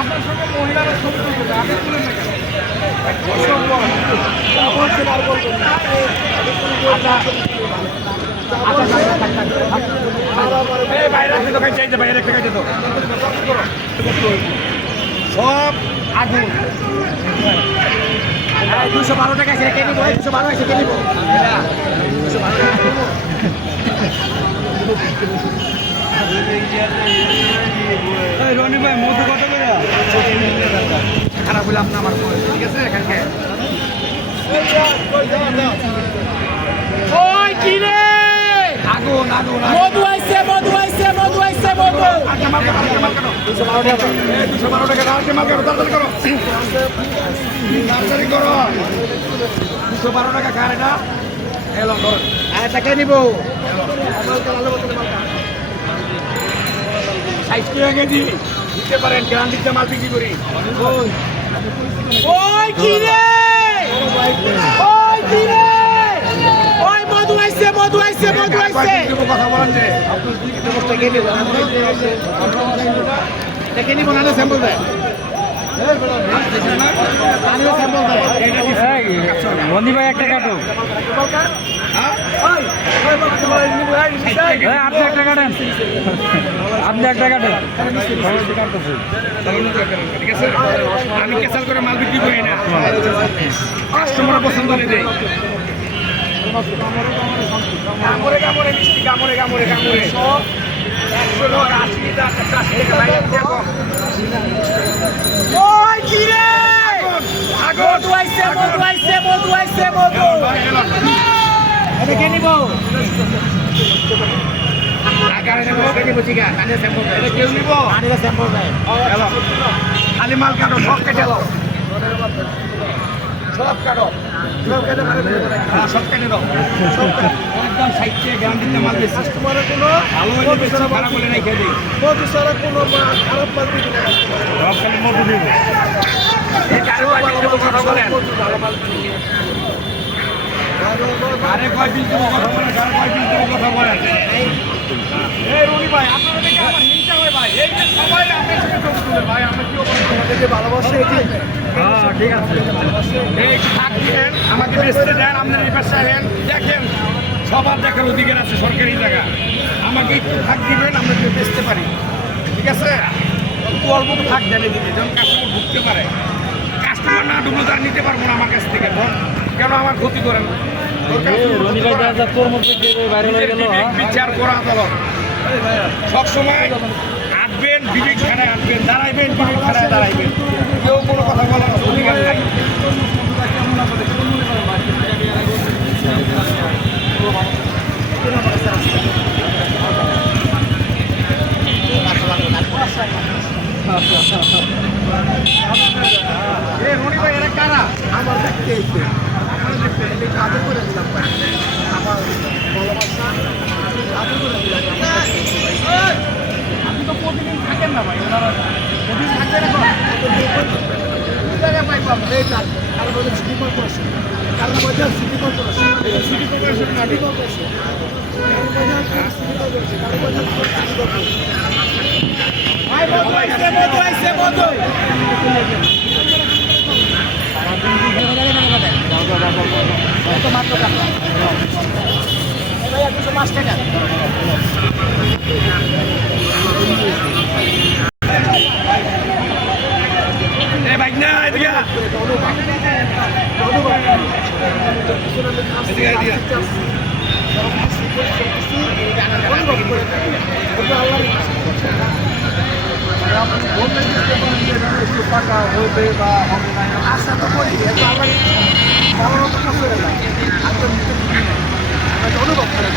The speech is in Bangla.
আপনার সঙ্গে মহিলারা ছবি তুলবে আগে তুলে সব আগুন 212 টাকা কে নিব 212 এসে কে নিব রনি ভাই মধু কত করে খারাপ হলে আপনার আমার ঠিক আছে এখানকে ওই কি রে আগুন আগুন মধু আইছে মধু আইছে মধু আইছে মধু আচ্ছা মাল কাটো 212 টাকা 212 টাকা আজকে মাল কাটো তাড়াতাড়ি করো তাড়াতাড়ি করো 212 টাকা কার এটা এলো ধর আচ্ছা কে নিব মাল কালো বলতে মাল সাইজ করে গেছি দিতে পারেন গ্যারান্টিতে মাল বিক্রি করি ওই কি রে ওই কি রে ওই মধু আইছে মধু আইছে মধু আইছে কথা বলেন যে আপনি কি ব্যবস্থা কে নিব দেখে নিব না স্যাম্পল দেয় বন্ধি ভাই একটা কাটো আপনি একটা কাটেন আপনি একটা কাটেন আমি ক্যাসাল করে মাল বিক্রি করি না কাস্টমার পছন্দ নেই কামড়ে কামড়ে মিষ্টি কামড়ে কামড়ে কামড়ে 100 লোক 80 টাকা ওই কি রে মধু আইছে মধু আইছে মধু আইছে মধু এটা কে নিব আগারে নেব কে নিব চিকা কানে স্যাম্পল এটা কেউ নিব আনিরা স্যাম্পল দেয় হ্যালো খালি মাল কাটো সব কেটে দাও সব কাটো সব কেটে সব কেটে দাও একদম সাইডে গ্যারান্টিতে মাল বেশি কাস্টমারের কোনো ভালো হইলে বেশি খারাপ হলে নাই খেয়ে দেই মধু সারা কোনো খারাপ মাল দিবে না সব খালি মধু দিব এই কারো কথা বলেন আরে কয় দিন তুমি কথা বলেন আর কয় দিন তুমি কথা বলেন এই রনি ভাই আপনারা দেখে আমার হিংসা হয় ভাই এই যে সবাই আপনার সাথে ছবি তুলে ভাই আমরা কি আমাদেরকে ভালোবাসে এটি হ্যাঁ ঠিক আছে এই থাক দিবেন আমাকে বেচতে দেন আপনার ব্যবসা দেন দেখেন সবার দেখার অধিকার আছে সরকারি জায়গা আমাকে একটু থাক দিবেন আমরা একটু বেচতে পারি ঠিক আছে একটু অল্প থাক দেন এদিকে যেন কাস্টমার ঢুকতে পারে কাস্টমার না ঢুকলে তার নিতে পারবো না আমার কাছ থেকে কেন আমার ক্ষতি করেন বিচার করা আদালত সবসময় আঁটবেন বিবেক খানায় আঁটবেন দাঁড়াইবেন বিবেক খানায় দাঁড়াইবেন কেউ কোনো কথা বলার অধিকার নাই রনি ভাই এরা কারা আমার দেখতে এসে আমার দেখতে আদর করে দিলাম আমার ভালোবাসা আদর করে দিলাম আপনি তো প্রতিদিন থাকেন না ভাই ওনারা প্রতিদিন থাকবেন এখন পাইবো আমরা এই কাজ কারণ বলছে সিটি কর্পোরেশন কারণ বলছে city corporation city corporation city corporation মাত্র টাকা ভাইয়া 205 টাকা বাইক না এদিকে টাকা হইবে বা আশা তো করি অনুভব করে